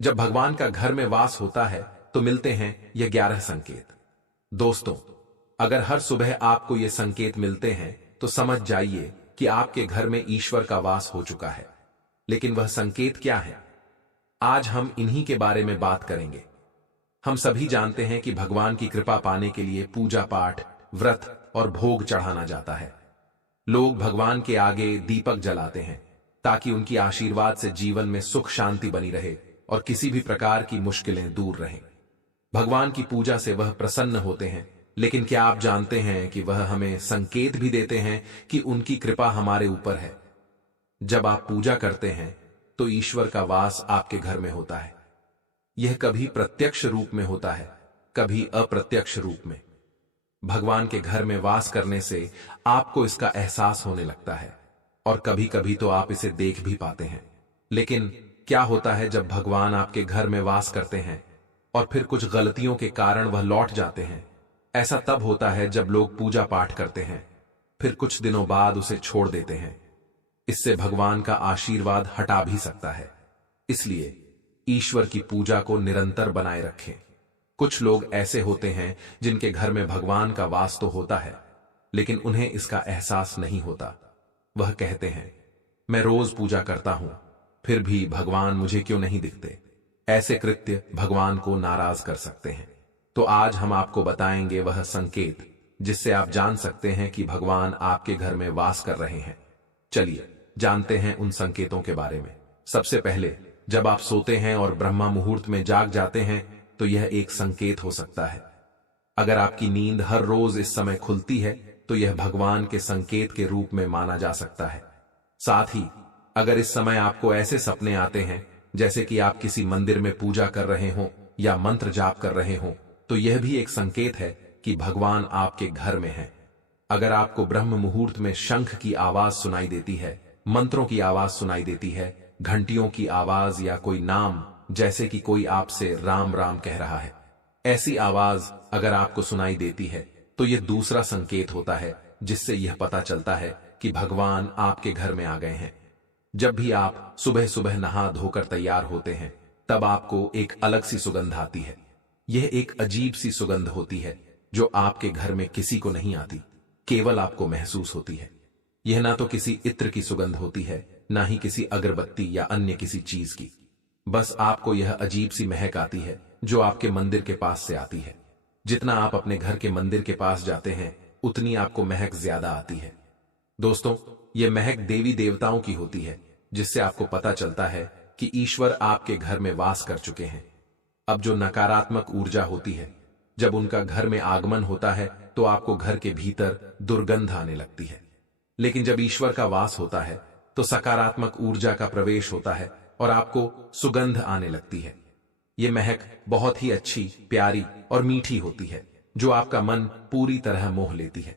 जब भगवान का घर में वास होता है तो मिलते हैं ये 11 संकेत। दोस्तों, अगर हर सुबह आपको ये संकेत मिलते हैं तो समझ जाइए कि आपके घर में ईश्वर का वास हो चुका है। लेकिन वह संकेत क्या है? आज हम इन्हीं के बारे में बात करेंगे। हम सभी जानते हैं कि भगवान की कृपा पाने के लिए पूजा पाठ, व्रत और भोग चढ़ाना जाता है। लोग भगवान के आगे दीपक जलाते हैं ताकि उनकी आशीर्वाद से जीवन में सुख शांति बनी रहे और किसी भी प्रकार की मुश्किलें दूर रहें। भगवान की पूजा से वह प्रसन्न होते हैं, लेकिन क्या आप जानते हैं कि वह हमें संकेत भी देते हैं कि उनकी कृपा हमारे ऊपर है। जब आप पूजा करते हैं तो ईश्वर का वास आपके घर में होता है। यह कभी प्रत्यक्ष रूप में होता है, कभी अप्रत्यक्ष रूप में। भगवान के घर में वास करने से आपको इसका एहसास होने लगता है और कभी कभी तो आप इसे देख भी पाते हैं। लेकिन क्या होता है जब भगवान आपके घर में वास करते हैं और फिर कुछ गलतियों के कारण वह लौट जाते हैं? ऐसा तब होता है जब लोग पूजा पाठ करते हैं, फिर कुछ दिनों बाद उसे छोड़ देते हैं। इससे भगवान का आशीर्वाद हटा भी सकता है। इसलिए ईश्वर की पूजा को निरंतर बनाए रखें। कुछ लोग ऐसे होते हैं जिनके घर में भगवान का वास तो होता है, लेकिन उन्हें इसका एहसास नहीं होता। वह कहते हैं, मैं रोज पूजा करता हूं, फिर भी भगवान मुझे क्यों नहीं दिखते? ऐसे कृत्य भगवान को नाराज कर सकते हैं। तो आज हम आपको बताएंगे वह संकेत जिससे आप जान सकते हैं कि भगवान आपके घर में वास कर रहे हैं। चलिए जानते हैं उन संकेतों के बारे में। सबसे पहले, जब आप सोते हैं और ब्रह्मा मुहूर्त में जाग जाते हैं तो यह एक संकेत हो सकता है। अगर आपकी नींद हर रोज इस समय खुलती है तो यह भगवान के संकेत के रूप में माना जा सकता है। साथ ही अगर इस समय आपको ऐसे सपने आते हैं जैसे कि आप किसी मंदिर में पूजा कर रहे हों या मंत्र जाप कर रहे हों, तो यह भी एक संकेत है कि भगवान आपके घर में है। अगर आपको ब्रह्म मुहूर्त में शंख की आवाज सुनाई देती है, मंत्रों की आवाज सुनाई देती है, घंटियों की आवाज या कोई नाम, जैसे कि कोई आपसे राम राम कह रहा है, ऐसी आवाज अगर आपको सुनाई देती है तो यह दूसरा संकेत होता है जिससे यह पता चलता है कि भगवान आपके घर में आ गए हैं। जब भी आप सुबह सुबह नहा धोकर तैयार होते हैं तब आपको एक अलग सी सुगंध आती है। यह एक अजीब सी सुगंध होती है जो आपके घर में किसी को नहीं आती, केवल आपको महसूस होती है। यह ना तो किसी इत्र की सुगंध होती है, ना ही किसी अगरबत्ती या अन्य किसी चीज की। बस आपको यह अजीब सी महक आती है जो आपके मंदिर के पास से आती है। जितना आप अपने घर के मंदिर के पास जाते हैं उतनी आपको महक ज्यादा आती है। दोस्तों, यह महक देवी देवताओं की होती है, जिससे आपको पता चलता है कि ईश्वर आपके घर में वास कर चुके हैं। अब जो नकारात्मक ऊर्जा होती है, जब उनका घर में आगमन होता है तो आपको घर के भीतर दुर्गंध आने लगती है। लेकिन जब ईश्वर का वास होता है तो सकारात्मक ऊर्जा का प्रवेश होता है और आपको सुगंध आने लगती है। यह महक बहुत ही अच्छी, प्यारी और मीठी होती है जो आपका मन पूरी तरह मोह लेती है।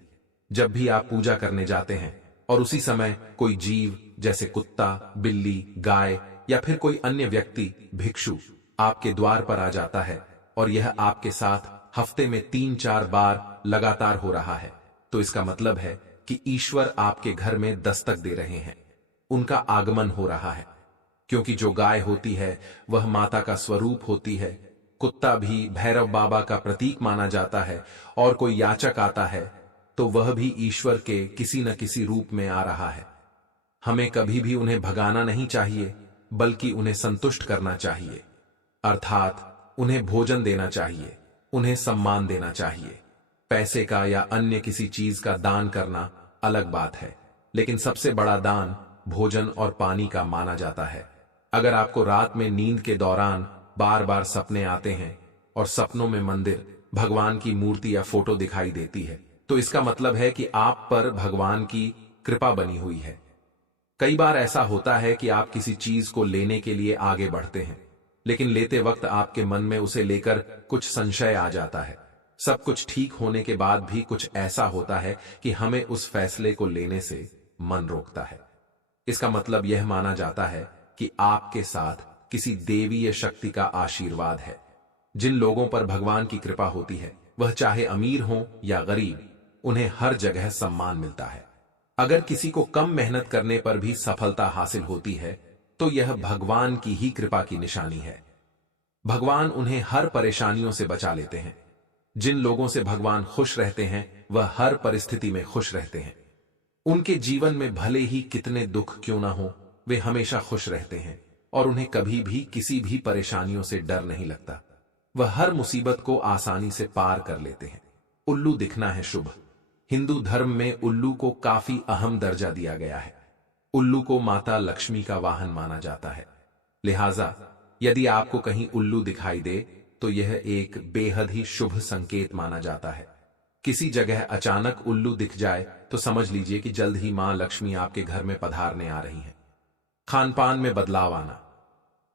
जब भी आप पूजा करने जाते हैं और उसी समय कोई जीव जैसे कुत्ता, बिल्ली, गाय या फिर कोई अन्य व्यक्ति, भिक्षु आपके द्वार पर आ जाता है और यह आपके साथ हफ्ते में 3-4 बार लगातार हो रहा है, तो इसका मतलब है कि ईश्वर आपके घर में दस्तक दे रहे हैं, उनका आगमन हो रहा है। क्योंकि जो गाय होती है वह माता का स्वरूप होती है, कुत्ता भी भैरव बाबा का प्रतीक माना जाता है और कोई याचक आता है तो वह भी ईश्वर के किसी न किसी रूप में आ रहा है। हमें कभी भी उन्हें भगाना नहीं चाहिए, बल्कि उन्हें संतुष्ट करना चाहिए। अर्थात उन्हें भोजन देना चाहिए, उन्हें सम्मान देना चाहिए। पैसे का या अन्य किसी चीज का दान करना अलग बात है, लेकिन सबसे बड़ा दान भोजन और पानी का माना जाता है। अगर आपको रात में नींद के दौरान बार बार सपने आते हैं और सपनों में मंदिर, भगवान की मूर्ति या फोटो दिखाई देती है, तो इसका मतलब है कि आप पर भगवान की कृपा बनी हुई है। कई बार ऐसा होता है कि आप किसी चीज को लेने के लिए आगे बढ़ते हैं, लेकिन लेते वक्त आपके मन में उसे लेकर कुछ संशय आ जाता है। सब कुछ ठीक होने के बाद भी कुछ ऐसा होता है कि हमें उस फैसले को लेने से मन रोकता है। इसका मतलब यह माना जाता है कि आपके साथ किसी देवीय शक्ति का आशीर्वाद है। जिन लोगों पर भगवान की कृपा होती है, वह चाहे अमीर हों या गरीब, उन्हें हर जगह सम्मान मिलता है। अगर किसी को कम मेहनत करने पर भी सफलता हासिल होती है तो यह भगवान की ही कृपा की निशानी है। भगवान उन्हें हर परेशानियों से बचा लेते हैं। जिन लोगों से भगवान खुश रहते हैं वह हर परिस्थिति में खुश रहते हैं। उनके जीवन में भले ही कितने दुख क्यों ना हो, वे हमेशा खुश रहते हैं और उन्हें कभी भी किसी भी परेशानियों से डर नहीं लगता। वह हर मुसीबत को आसानी से पार कर लेते हैं। उल्लू दिखना है शुभ। हिंदू धर्म में उल्लू को काफी अहम दर्जा दिया गया है। उल्लू को माता लक्ष्मी का वाहन माना जाता है। लिहाजा यदि आपको कहीं उल्लू दिखाई दे तो यह एक बेहद ही शुभ संकेत माना जाता है। किसी जगह अचानक उल्लू दिख जाए तो समझ लीजिए कि जल्द ही मां लक्ष्मी आपके घर में पधारने आ रही हैं। खानपान में बदलाव आना।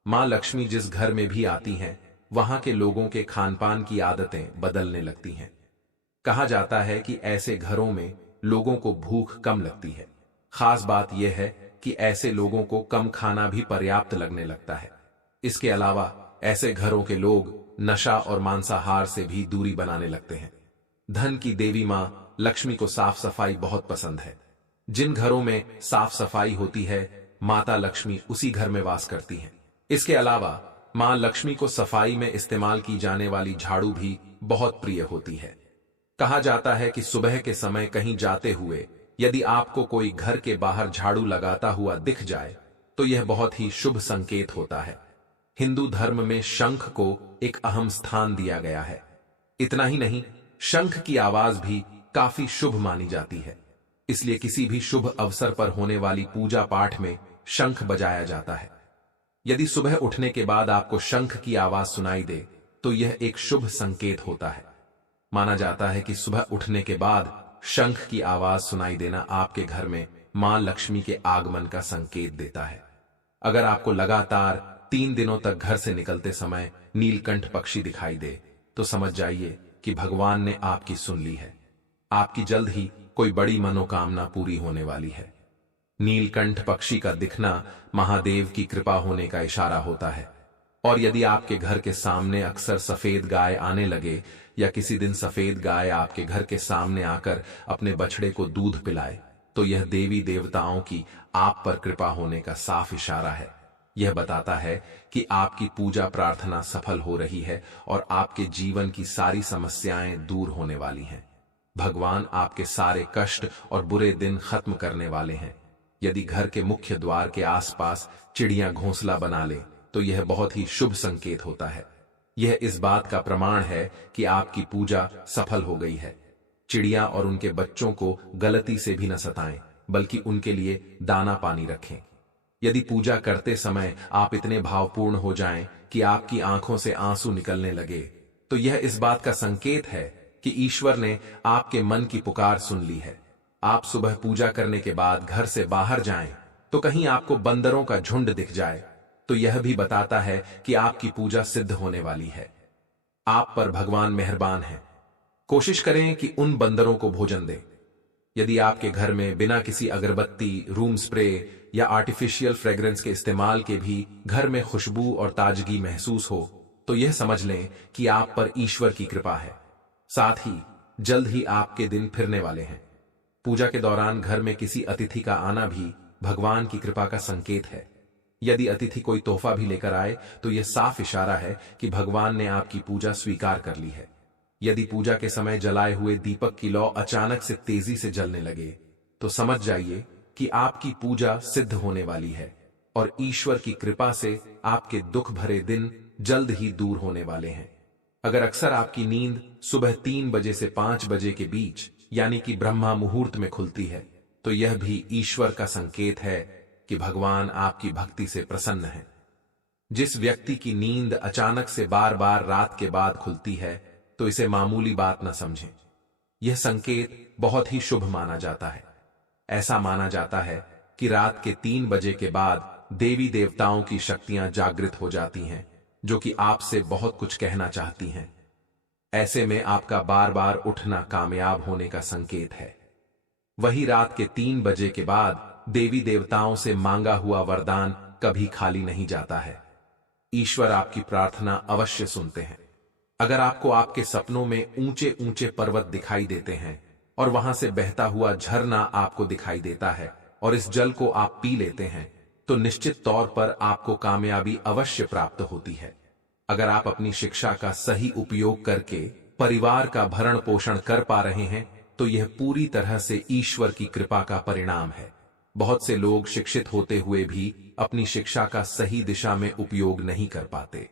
मां लक्ष्मी जिस घर में भी आती हैं वहां के लोगों के खानपान की आदतें बदलने लगती हैं। कहा जाता है कि ऐसे घरों में लोगों को भूख कम लगती है। खास बात यह है कि ऐसे लोगों को कम खाना भी पर्याप्त लगने लगता है। इसके अलावा ऐसे घरों के लोग नशा और मांसाहार से भी दूरी बनाने लगते हैं। धन की देवी मां लक्ष्मी को साफ सफाई बहुत पसंद है। जिन घरों में साफ सफाई होती है माता लक्ष्मी उसी घर में वास करती हैं। इसके अलावा मां लक्ष्मी को सफाई में इस्तेमाल की जाने वाली झाड़ू भी बहुत प्रिय होती है। कहा जाता है कि सुबह के समय कहीं जाते हुए यदि आपको कोई घर के बाहर झाड़ू लगाता हुआ दिख जाए तो यह बहुत ही शुभ संकेत होता है। हिंदू धर्म में शंख को एक अहम स्थान दिया गया है। इतना ही नहीं, शंख की आवाज भी काफी शुभ मानी जाती है। इसलिए किसी भी शुभ अवसर पर होने वाली पूजा पाठ में शंख बजाया जाता है। यदि सुबह उठने के बाद आपको शंख की आवाज सुनाई दे तो यह एक शुभ संकेत होता है। माना जाता है कि सुबह उठने के बाद शंख की आवाज सुनाई देना आपके घर में मां लक्ष्मी के आगमन का संकेत देता है। अगर आपको लगातार 3 दिनों तक घर से निकलते समय नीलकंठ पक्षी दिखाई दे तो समझ जाइए कि भगवान ने आपकी सुन ली है। आपकी जल्द ही कोई बड़ी मनोकामना पूरी होने वाली है। नीलकंठ पक्षी का दिखना महादेव की कृपा होने का इशारा होता है। और यदि आपके घर के सामने अक्सर सफेद गाय आने लगे या किसी दिन सफेद गाय आपके घर के सामने आकर अपने बछड़े को दूध पिलाए तो यह देवी देवताओं की आप पर कृपा होने का साफ इशारा है। यह बताता है कि आपकी पूजा प्रार्थना सफल हो रही है और आपके जीवन की सारी समस्याएं दूर होने वाली हैं। भगवान आपके सारे कष्ट और बुरे दिन खत्म करने वाले हैं। यदि घर के मुख्य द्वार के आसपास चिड़ियां घोंसला बना ले तो यह बहुत ही शुभ संकेत होता है। यह इस बात का प्रमाण है कि आपकी पूजा सफल हो गई है। चिड़िया और उनके बच्चों को गलती से भी न सताएं, बल्कि उनके लिए दाना पानी रखें। यदि पूजा करते समय आप इतने भावपूर्ण हो जाएं कि आपकी आंखों से आंसू निकलने लगे तो यह इस बात का संकेत है कि ईश्वर ने आपके मन की पुकार सुन ली है। आप सुबह पूजा करने के बाद घर से बाहर जाएं तो कहीं आपको बंदरों का झुंड दिख जाए तो यह भी बताता है कि आपकी पूजा सिद्ध होने वाली है। आप पर भगवान मेहरबान है। कोशिश करें कि उन बंदरों को भोजन दें। यदि आपके घर में बिना किसी अगरबत्ती, रूम स्प्रे या आर्टिफिशियल फ्रेग्रेंस के इस्तेमाल के भी घर में खुशबू और ताजगी महसूस हो तो यह समझ लें कि आप पर ईश्वर की कृपा है। साथ ही जल्द ही आपके दिन फिरने वाले हैं। पूजा के दौरान घर में किसी अतिथि का आना भी भगवान की कृपा का संकेत है। यदि अतिथि कोई तोहफा भी लेकर आए तो यह साफ इशारा है कि भगवान ने आपकी पूजा स्वीकार कर ली है। यदि पूजा के समय जलाए हुए दीपक की लौ अचानक से तेजी से जलने लगे तो समझ जाइए कि आपकी पूजा सिद्ध होने वाली है और ईश्वर की कृपा से आपके दुख भरे दिन जल्द ही दूर होने वाले हैं। अगर अक्सर आपकी नींद सुबह 3 बजे से 5 बजे के बीच यानी कि ब्रह्मा मुहूर्त में खुलती है तो यह भी ईश्वर का संकेत है कि भगवान आपकी भक्ति से प्रसन्न है। जिस व्यक्ति की नींद अचानक से बार बार रात के बाद खुलती है तो इसे मामूली बात न समझें। यह संकेत बहुत ही शुभ माना जाता है। ऐसा माना जाता है कि रात के 3 बजे के बाद देवी देवताओं की शक्तियां जागृत हो जाती हैं जो कि आपसे बहुत कुछ कहना चाहती हैं। ऐसे में आपका बार बार उठना कामयाब होने का संकेत है। वही रात के 3 बजे के बाद देवी देवताओं से मांगा हुआ वरदान कभी खाली नहीं जाता है। ईश्वर आपकी प्रार्थना अवश्य सुनते हैं। अगर आपको आपके सपनों में ऊंचे ऊंचे पर्वत दिखाई देते हैं और वहां से बहता हुआ झरना आपको दिखाई देता है और इस जल को आप पी लेते हैं तो निश्चित तौर पर आपको कामयाबी अवश्य प्राप्त होती है। अगर आप अपनी शिक्षा का सही उपयोग करके परिवार का भरण पोषण कर पा रहे हैं तो यह पूरी तरह से ईश्वर की कृपा का परिणाम है। बहुत से लोग शिक्षित होते हुए भी अपनी शिक्षा का सही दिशा में उपयोग नहीं कर पाते।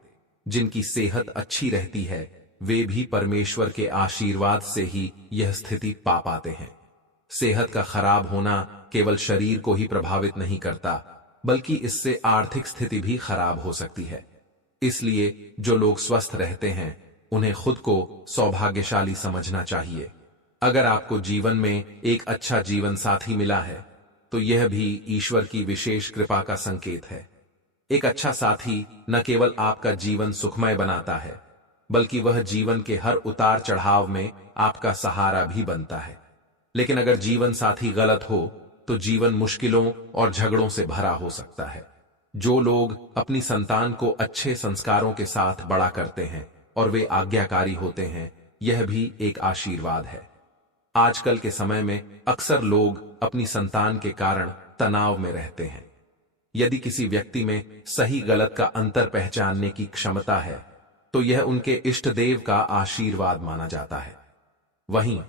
जिनकी सेहत अच्छी रहती है वे भी परमेश्वर के आशीर्वाद से ही यह स्थिति पा पाते हैं। सेहत का खराब होना केवल शरीर को ही प्रभावित नहीं करता, बल्कि इससे आर्थिक स्थिति भी खराब हो सकती है। इसलिए जो लोग स्वस्थ रहते हैं उन्हें खुद को सौभाग्यशाली समझना चाहिए। अगर आपको जीवन में एक अच्छा जीवन साथी मिला है तो यह भी ईश्वर की विशेष कृपा का संकेत है। एक अच्छा साथी न केवल आपका जीवन सुखमय बनाता है, बल्कि वह जीवन के हर उतार चढ़ाव में आपका सहारा भी बनता है। लेकिन अगर जीवन साथी गलत हो तो जीवन मुश्किलों और झगड़ों से भरा हो सकता है। जो लोग अपनी संतान को अच्छे संस्कारों के साथ बड़ा करते हैं और वे आज्ञाकारी होते हैं, यह भी एक आशीर्वाद है। आजकल के समय में अक्सर लोग अपनी संतान के कारण तनाव में रहते हैं। यदि किसी व्यक्ति में सही गलत का अंतर पहचानने की क्षमता है तो यह उनके इष्ट देव का आशीर्वाद माना जाता है। वहीं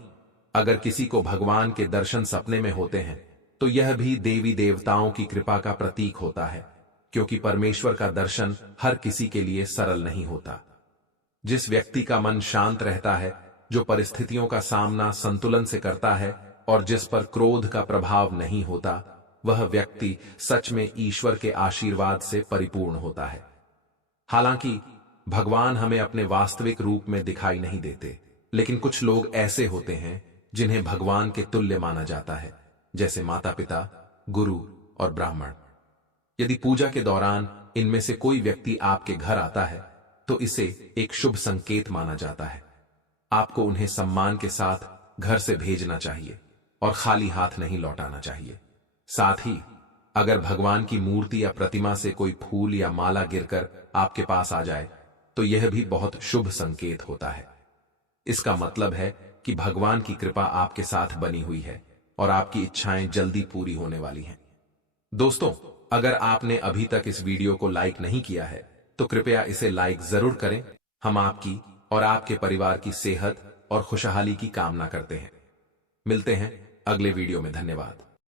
अगर किसी को भगवान के दर्शन सपने में होते हैं तो यह भी देवी देवताओं की कृपा का प्रतीक होता है, क्योंकि परमेश्वर का दर्शन हर किसी के लिए सरल नहीं होता। जिस व्यक्ति का मन शांत रहता है, जो परिस्थितियों का सामना संतुलन से करता है और जिस पर क्रोध का प्रभाव नहीं होता, वह व्यक्ति सच में ईश्वर के आशीर्वाद से परिपूर्ण होता है। हालांकि भगवान हमें अपने वास्तविक रूप में दिखाई नहीं देते, लेकिन कुछ लोग ऐसे होते हैं जिन्हें भगवान के तुल्य माना जाता है, जैसे माता पिता, गुरु और ब्राह्मण। यदि पूजा के दौरान इनमें से कोई व्यक्ति आपके घर आता है तो इसे एक शुभ संकेत माना जाता है। आपको उन्हें सम्मान के साथ घर से भेजना चाहिए और खाली हाथ नहीं लौटाना चाहिए। साथ ही अगर भगवान की मूर्ति या प्रतिमा से कोई फूल या माला गिरकर आपके पास आ जाए तो यह भी बहुत शुभ संकेत होता है। इसका मतलब है कि भगवान की कृपा आपके साथ बनी हुई है और आपकी इच्छाएं जल्दी पूरी होने वाली हैं। दोस्तों, अगर आपने अभी तक इस वीडियो को लाइक नहीं किया है तो कृपया इसे लाइक जरूर करें। हम आपकी और आपके परिवार की सेहत और खुशहाली की कामना करते हैं। मिलते हैं अगले वीडियो में। धन्यवाद।